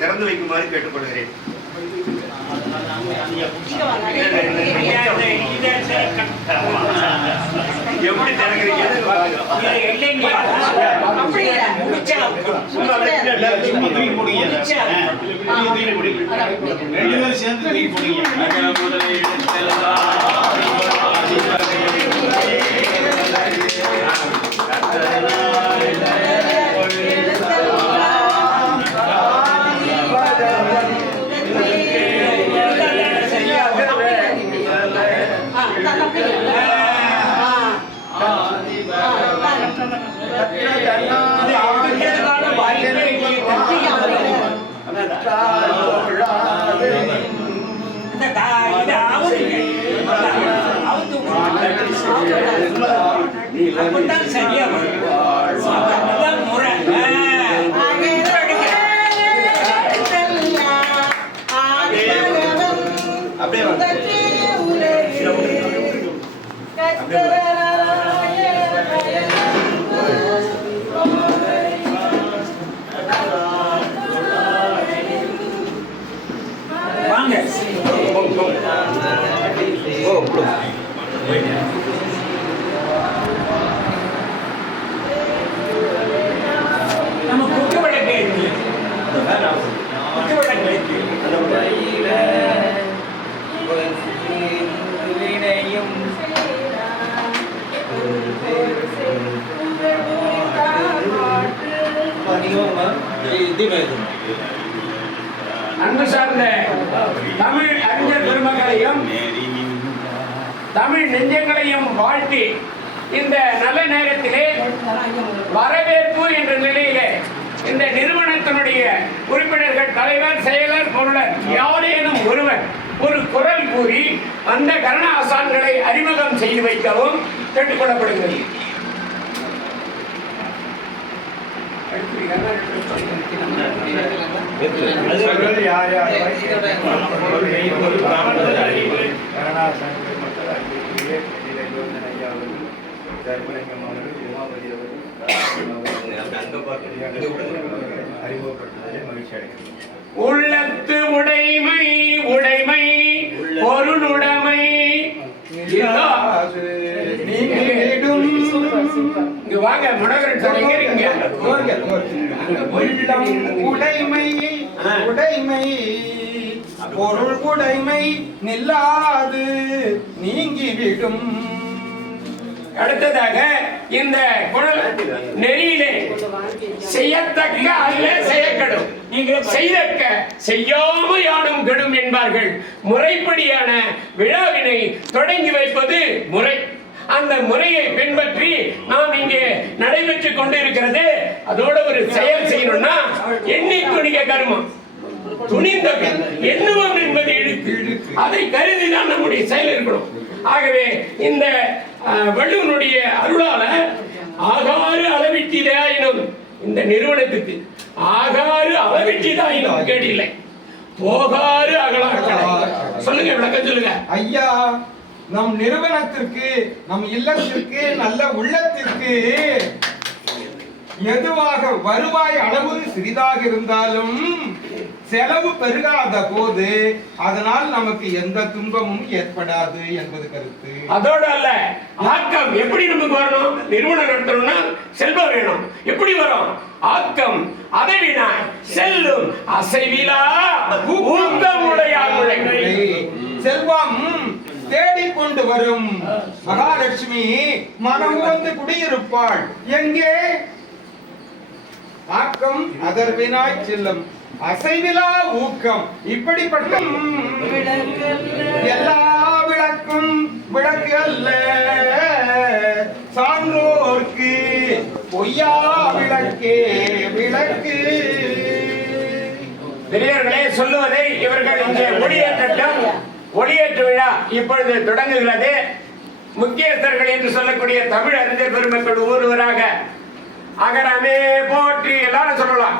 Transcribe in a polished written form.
திறந்து வைக்குமாறு கேட்டுக்கொள்கிறேன். எப்படி திறக்கிறீங்க? சரியா முறை நம்ம குக்கு வழக்கு அன்பு சார்ந்த தமிழ் அறிஞர் பெருமக்களையும் தமிழ் நெஞ்சங்களையும் வாழ்த்தி இந்த நல்ல நேரத்திலே வரவேற்பு என்ற நிலையிலே இந்த நிறுவனத்தினுடைய உறுப்பினர்கள், தலைவர், செயலர், பொருளர் யாரேனும் ஒருவர் ஒரு குரல் கூறி அந்த கருணா ஆசான்களை அறிமுகம் செய்து வைக்கவும் கேட்டுக்கொள்ளப்படுகிறது. உள்ளத்து உடைமை உடைமை பொருளுடைமை வாங்க முடகரன் உடைமை உடைமை பொருள் உடைமை நில்லாது நீங்கிவிடும். அடுத்ததாக இந்த நெறியிலே செய்யத்தக்க அல்ல செய்யக்கடும், நீங்கள் செய்தக்க செய்யாம யானும் கெடும் என்பார்கள். முறைப்படியான விழாவினை தொடங்கி வைப்பது முறை. அந்த முறையை பின்பற்றி நாம் இங்கே நடைபெற்றுக் கொண்டிருக்கிறது. அதோட ஒரு செயல் செய்யணும்னா எண்ணி துணிக கர்மம், துணிந்த எண்ணுவோம் என்பது இழுக்கு. அதை கருதிதான் நம்முடைய செயல் இருக்கணும். ஆகவே இந்த வள்ளுவனுடைய அருளால ஆகாறு அளவிட்டிதாயினும் இந்த நிறுவனத்துக்கு ஆகாறு அளவிட்டிதாயினும் கேடில்லை, போகாறு அகலாக்களை. சொல்லுங்க, விளக்கம் சொல்லுங்க ஐயா. நம் நிறுவனத்திற்கு, நம் இல்லத்திற்கு, நல்ல உள்ளத்திற்கு எதுவாக வருவாய் அளவு சிறிதாக இருந்தாலும் செலவு பெருகாத போது அதனால் நமக்கு எந்த துன்பமும் ஏற்படாது என்பது கருத்து. அதோட அல்ல, ஆக்கம் எப்படி நமக்கு வரணும்? நிறுவனம் நடத்தணும்னா செல்வம் வேணும். எப்படி வரும்? ஆக்கம் அதவினா செல்லும் அசைவிலா ஊக்கமுடையார் உழைக்கை. செல்வம் தேடிக்கொண்டு வரும் மகாலட்சுமி மனம் வந்து குடியிருப்பாள் எங்கே? ஆக்கம் அதர்வினாய் செல்லும் அசைவிலா ஊக்கம். இப்படிப்பட்ட எல்லா விளக்கும் விளக்கு அல்ல, சான்றோர்க்கு பொய்யா விளக்கே விளக்கு. பெரியவர்களே, சொல்லுவதை இவர்கள் இங்கே ஒளியேற்றட்டும். ஒளியேற்று விழா இப்பொழுது தொடங்குகிறது. முக்கியஸ்தர்கள் என்று சொல்லக்கூடிய தமிழ் அறிஞர் பெருமக்கள் ஒவ்வொருவராக அகரமே போற்றி எல்லாரும் சொல்லலாம்.